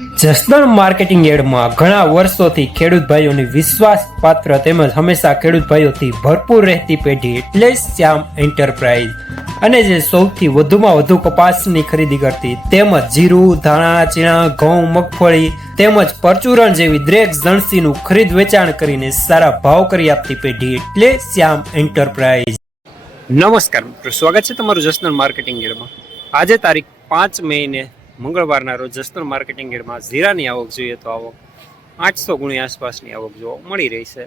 Jasdan marketing યાર્ડમાં ઘણા વર્ષોથી ખેડૂત ભાઈઓની વિશ્વાસપાત્ર તેમજ હંમેશા ખેડૂત ભાઈઓથી ભરપૂર રહેતી પેઢી એટલે શ્યામ એન્ટરપ્રાઇઝ, અને જે સૌથી વધુમાં વધુ કપાસની ખરીદી કરતી તેમજ જીરું, ધાણા, ચીણા, ઘઉં, મગફળી તેમજ પરચુરણ જેવી દરેક જણસીનું ખરીદ વેચાણ કરીને સારા ભાવ કરી આપતી પેઢી એટલે શ્યામ એન્ટરપ્રાઇઝ. નમસ્કાર મિત્રો, સ્વાગત છે તમારું જસદણ માર્કેટિંગ યાર્ડમાં. આજે તારીખ 5 મેને મંગળવારના રોજ જસદણ માર્કેટિંગ યાર્ડમાં જીરાની આવક જોઈએ તો આવક 800 ગુણી આસપાસની આવક જોવા મળી રહી છે.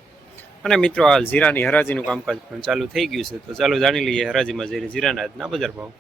અને મિત્રો, હાલ જીરાની હરાજીનું કામકાજ પણ ચાલુ થઈ ગયું છે, તો ચાલો જાણી લઈએ હરાજીમાં જઈને જીરાના આજના બજાર ભાવ.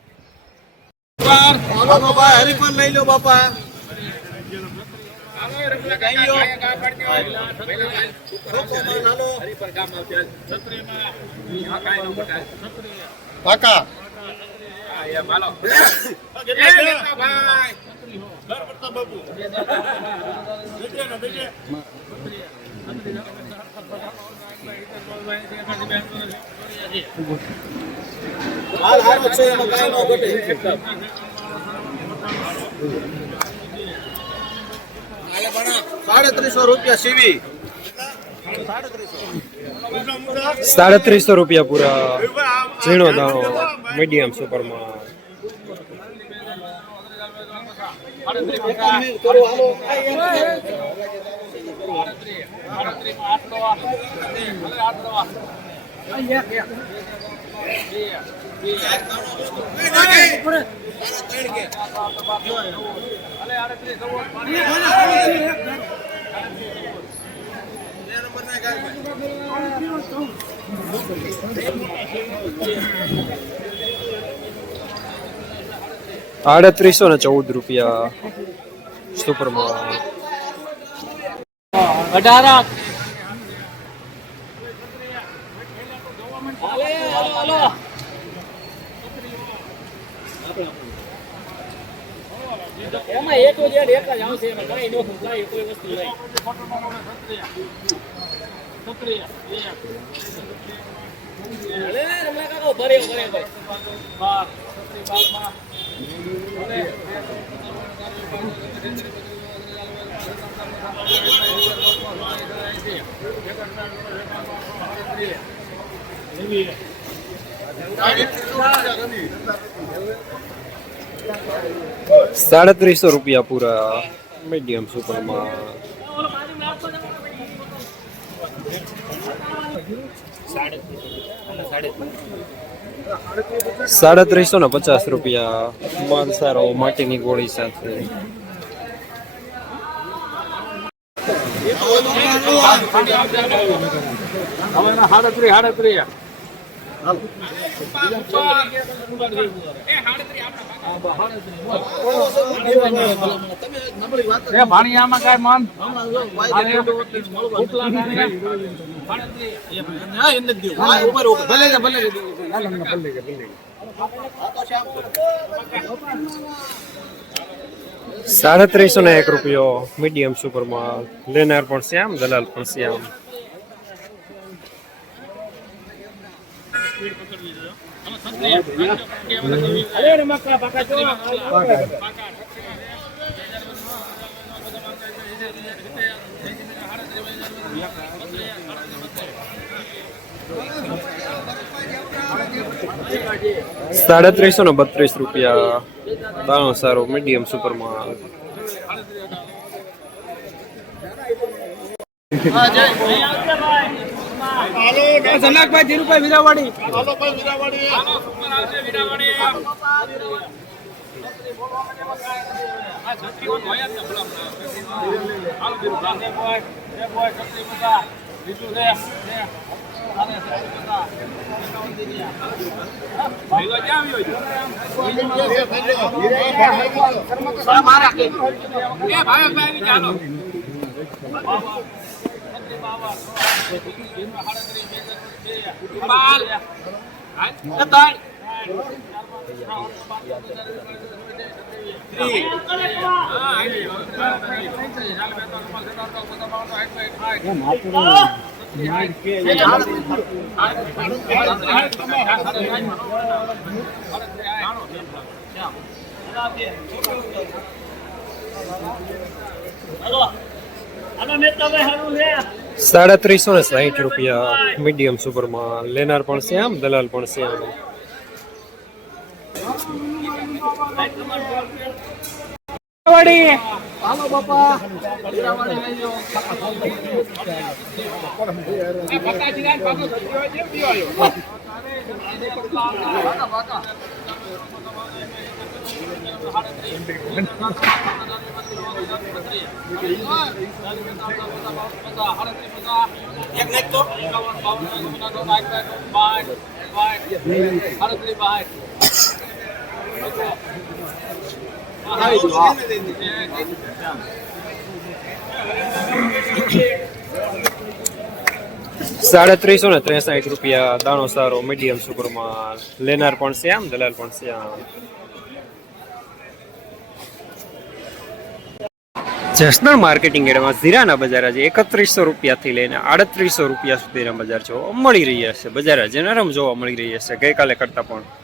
₹350 સીવી, 350 રૂપિયા પૂરા. ઝીણો દાણો મીડિયમ સુપરમાં 314 રૂપિયા સુપરમાં. 18 એમાં એક જ આવશે, એમાં કઈ નો કઈ કોઈ વસ્તુ નહીં. રમલા કાકો ભરે ભાઈ 350 રૂપિયા પૂરા મીડિયમ સુપરમાં. 350 રૂપિયા માલ સારો માટીની ગોળી સાથે. ભાણિયામાં કઈ મન ₹301 મીડિયમ સુપરમાં. લેનાર પણ શ્યામ, દલાલ પણ શ્યામ. ₹332 દાણો સારો મીડિયમ સુપરમાં. જનકભાઈ ધીરુભાઈ વિરાવાડી હાલો આનો મહેતાભાઈ હારું છે 350 રૂપિયા મીડિયમ સુપરમાં લેનાર પણ છે આમ દલાલ પણ છે આમ હાલો બાપા એક નાખ તો સાડા 363 રૂપિયા દાણો સારો મીડિયમ સુપરમાં લેનાર પણ છે આમ દલાલ પણ છે આમ જસનલ માર્કેટિંગ એરિયામાં જીરાના બજાર આજે 3100 રૂપિયાથી લઈને 3800 રૂપિયા સુધીના બજાર જોવા મળી રહ્યા છે બજાર આજે નરમ જોવા મળી રહ્યા છે ગઈકાલે કરતા પણ